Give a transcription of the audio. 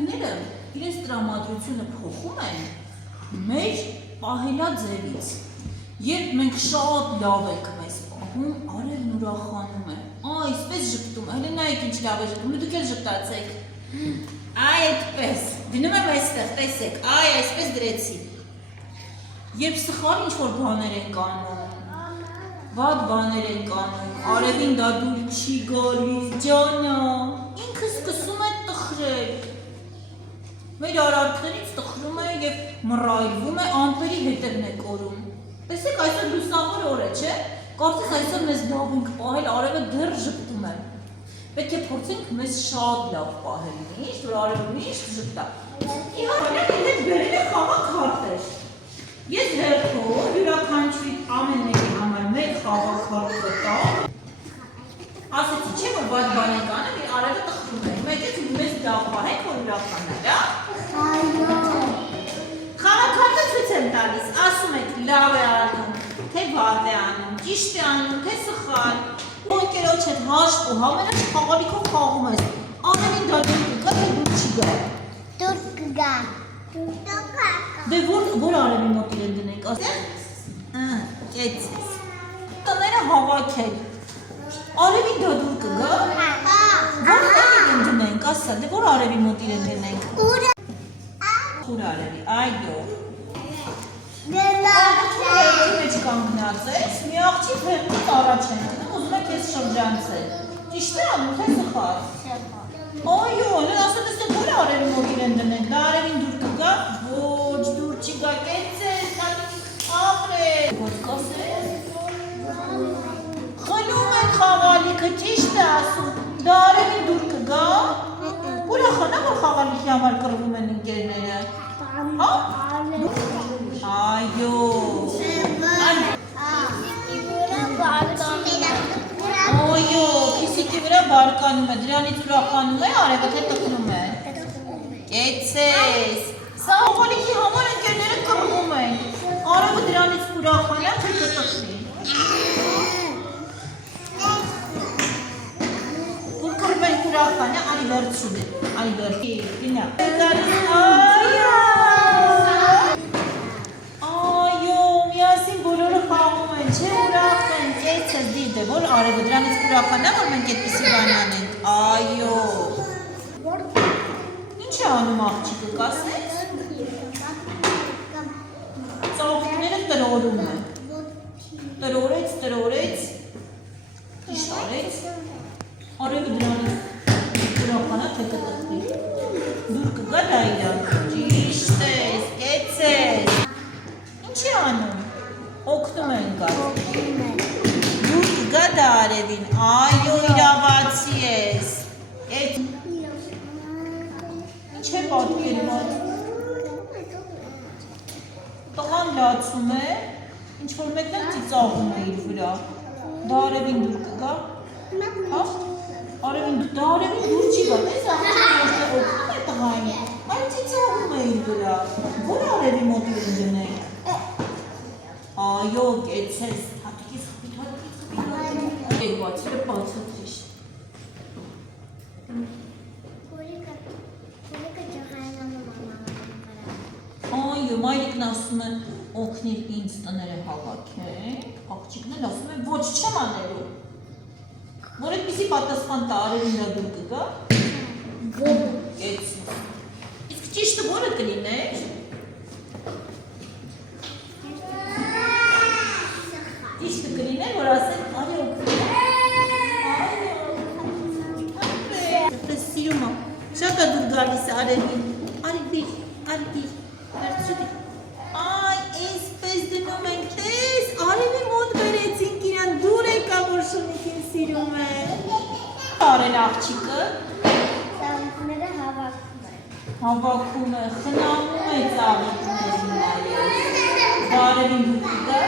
Արևները իրենց տրամադրությունը փոխում են մեր պահելաձևից։ Երբ մենք շատ լավ ենք մեզ պահում, արևն ուրախանում է, այսպես ժպտում է, հենց նայեք ինչ լավ է ժպտում, դուք էլ ժպտացեք, այ այդպես, դնում եմ այստեղ, տեսեք, այ այսպես դրեցի, երբ սխալ ինչ-որ բաներ ենք անում, վատ բաներ ենք անում, արևին դա դուր չի գալիս, ջանա, ինքը սկսում է տխրել, մեր արարքներից տխրում է և մռայլվում է, ամպերի հետևն է կորում, տեսեք այսօր լուսավոր օր է, չէ, կարծես այսօր մեզ լավ ենք պահել, արևը դեռ ժպտում է, պետք է փորձենք մեզ շատ լավ պահել, միշտ, որ արևը միշտ ժպտա, իհարկե հետ բերել է խաղակ հարթեր, ես հերթով յուրաքանչյուրի ամեն մեկի համար մեկ խաղակ հարթ կտա, ասեցի չէ, որ վատ բան ենք անում, արևը տխրում է, մեջից մեզ լավ պահենք, որ ուրախանալ, խաղակ հարթը ցույց եմ տալիս, ասում եք լավ է անում, թե վատ է անում, ճիշտ է անում, թե սխալ, ու ընկերոջ հետ հաշտ ու համենաշ խաղալիքով խաղում ես, ամենին դա դուր կգա, թե դուր չի գա։ Դուր կգա։ Դե որ արևի մոտ իրեն դնենք, ասեք, կեցես, տները հավաքել, արևին դա դուր կգա, որ իրեն դնենք, ասա, դե որ արևի մոտ իրեն դնենք, ուր արևի, այդո, մեջ կանգնած ես, մի աղջի վերնից առաջ են դնում, ուզում եք ես շրջանցել, ճիշտ է անում, թե սխալ, այո, նեն ասա տեսեք, որ արևի մոտ իրեն դնենք, դա արևին դուր կգա, ոչ դուր չի գա, կեցես, ապրել, ոչ կասես, խլում են խաղալիքը, ճիշտ է ասում, դա արևին դուր կգա, ուրախանա, որ խաղալիքի համար կռվում են ընկերները, հա? Այո, այո, քիսիկի վրա բարկանում է, դրանից ուրախանում է, արևը թե տխրում է, կեցես, սա խաղալիքի համար ընկերները կռվում են, արևը դրանից ուրախանա, թե կտխրի, որ կռվում են ուրախանա, անի վերցում է, անի վերքի, դինա, որ արևը դրանից ուրախանա, որ մենք այդպիսի բան անենք, այո, ինչ է անում աղջիկը, կասես, ծաղիկները տրորում է, տրորեց, ճիշտ արեց, արևը դրանից ուրախանա, թե կտխրի, դուր կգա դա իրան, ճիշտ ես, կեցես, ինչ է անում, օգնում են գալ, գա դա արևին, այո իրավացի ես, ինչ է պատկերված, տղան լացում է, ինչ-որ մեկն էլ ծիծաղում է իր վրա, դա արևին դուր կգա, հա, դա արևին դուր չի գա, տես աղջիկը օգնում է տղային, այն ծիծաղում է իր վրա, որ արևի մոտ իրեն դնենք, այո կեցես, Բացերը բացատրիշ Այո, մայրիկն ասում է օգնիր ինձ տները հավաքենք, աղջիկն էլ ասում է ոչ չեմ անելու, որ այդպիսի պատասխան տա արևին դա դուր կգա, իսկ ճիշտը որը կլիներ, ճիշտը կլիներ, որ ասեն արի օգնիր Շատ է դուր գալիս արևին, արևիր, վերցուդի, այ, այսպես դնում ենք, տես, արևի մոտ վերեցինք իրան, դուր եկա, որ շունիկին սիրում է, արել աղջիկը, ծաղիկները հավաքում է, խնամում է ծաղիկներին նայել, արևին դուր կգա,